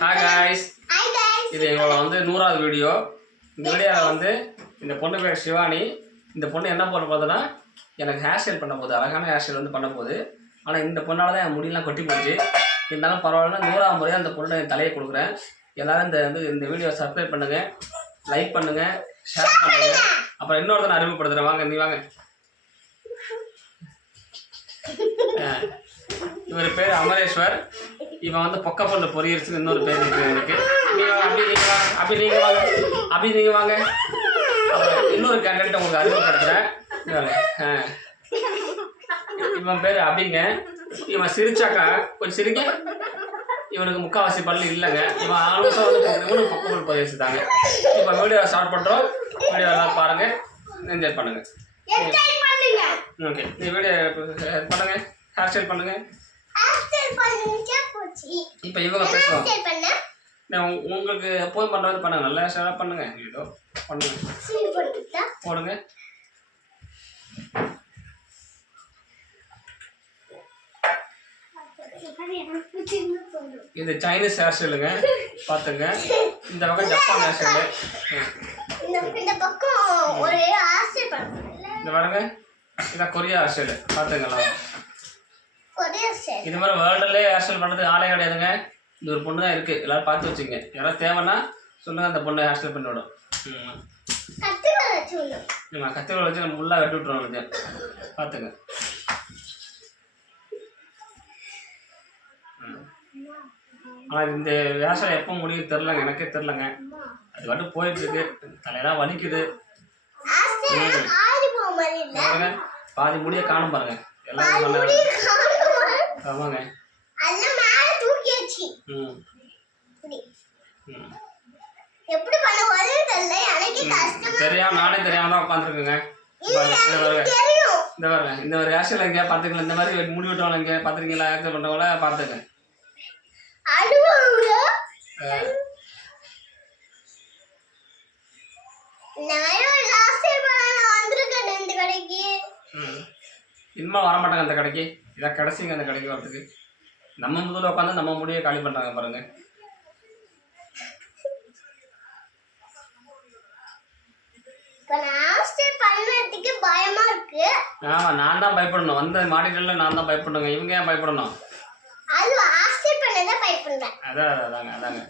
Hi guys, இது எங்களோட வந்து 100வது வீடியோ. இந்த வீடியோவில் வந்து இந்த பொண்ணு பேர் சிவானி. இந்த பொண்ணு என்ன பண்ண போகுதுன்னா, எனக்கு ஹேர் ஸ்டைல் பண்ண போகுது, அழகான ஹேர் ஸ்டைல் வந்து பண்ண போகுது. ஆனால் இந்த பொண்ணால் தான் என் முடியெல்லாம் கொட்டி போச்சு. இருந்தாலும் பரவாயில்ல, 100ஆவது முறையாக அந்த பொண்ணு என் தலையை கொடுக்குறேன். எல்லோரும் இந்த வீடியோ சப்ஸ்கிரைப் பண்ணுங்கள், லைக் பண்ணுங்கள், ஷேர் பண்ணுங்கள். அப்புறம் இன்னொருத்தனை அறிமுகப்படுத்துகிறேன், வாங்க நீ வாங்க. இவர் பேர் அமரேஸ்வர். இவன் வந்து பொக்க பொண்ணு பொரியல்ஸுக்கு இன்னொரு பேர் இருக்குது எனக்கு. நீங்கள் வாங்க, அப்படி நீங்கள் வாங்க. அப்புறம் இன்னொரு கேண்டக்ட் உங்களுக்கு அறிமுகப்படுத்துகிறேன். இவன் பேர் அபிங்க. இவன் சிரிச்சாக்கா கொஞ்சம் சிரிங்க. இவனுக்கு முக்கால்வாசி பள்ளி இல்லைங்க. இவன் 6 வருஷம் வந்து இவனும் பொக்க பொண்ணு பொரியல்ஸ் தாங்க. இப்போ வீடியோ ஸ்டார்ட் பண்ணுறோம். வீடியோ எல்லாம் பாருங்கள், என்ஜாய் பண்ணுங்கள். ஓகே, நீ வீடியோ பண்ணுங்கள், ஹேர் ஸ்டைல் பண்ணுங்கள். இப்போ இவங்க பேசுவாங்க. உங்களுக்கு போய் பண்ணுறது பண்ணுங்க, நல்லா ஷேர் பண்ணுங்க. ஏதோ பண்ணுங்க, போடுங்க. இது சைனீஸ் ஹேர் ஸ்டைலுங்க, பார்த்துங்க. இந்த பக்கம் ஜப்பான் ஹேர் ஸ்டைலு. இந்த பாருங்க, இதான் கொரியா ஹேர் ஸ்டைலு, பார்த்துங்களா. இது மாதிரி வேர்ல்டுலேயே ஹேர் ஸ்டைல் பண்ணுறதுக்கு ஆளே கிடையாதுங்க. இந்த ஒரு பொண்ணு தான் இருக்குது, எல்லோரும் பார்த்து வச்சுங்க. யாராவது தேவைன்னா சொல்லுங்கள், அந்த பொண்ணை ஹேர் ஸ்டைல் பண்ணி விடும். கத்திரிக்கோள் வச்சு நம்ம ஃபுல்லாக வெட்டி விட்ருவோம். பார்த்துங்க. ஆனால் இந்த ஹேர் ஸ்டைல் எப்போ முடியும் தெரிலங்க, எனக்கே தெரிலங்க. அது மட்டும் போயிட்டுருக்கு, தலையெல்லாம் வலிக்குது. பாருங்க, பாதி முடியை காணும் பாருங்க. எல்லாம் ஆமாங்க. தெரியாம நானே தெரியாம தான் உட்காந்துருக்குங்க. இந்த பாருங்க, இந்த ஒரு ஹேர்ஸ்டைல் எங்கேயா பார்த்துக்கலாம். இந்த மாதிரி முடி விட்டவங்க எங்கேயா பார்த்துருக்கீங்களா? ஹேர்ஸ்டைல் பண்ணுறவங்கள பார்த்துங்க. இனிமே வரமாட்டாங்க அந்த கடைக்கு. இதான் கடைசிங்க அந்த கடைக்கு வரதுக்கு. நம்ம முதல்ல உட்காந்து நம்ம முடியை காலி பண்ணுறாங்க பாருங்க. ஆமா, நான் தான் பயப்படணும். வந்த மாடிகள்ல நான் தான் பயப்படணுங்க. இவங்க ஏன் பயப்படணும்? அதாங்க